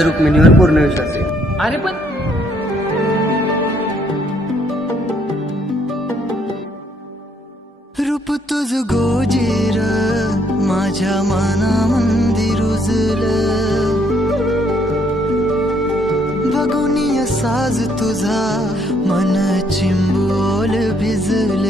माझ्या रुक्मिणीवर पूर्ण विश्वास आहे. अरे पण रूप तुझ गोजीर माझ्या मनामंदी रुजल, बघुनिय साज तुझा मन चिंबोल भिजल.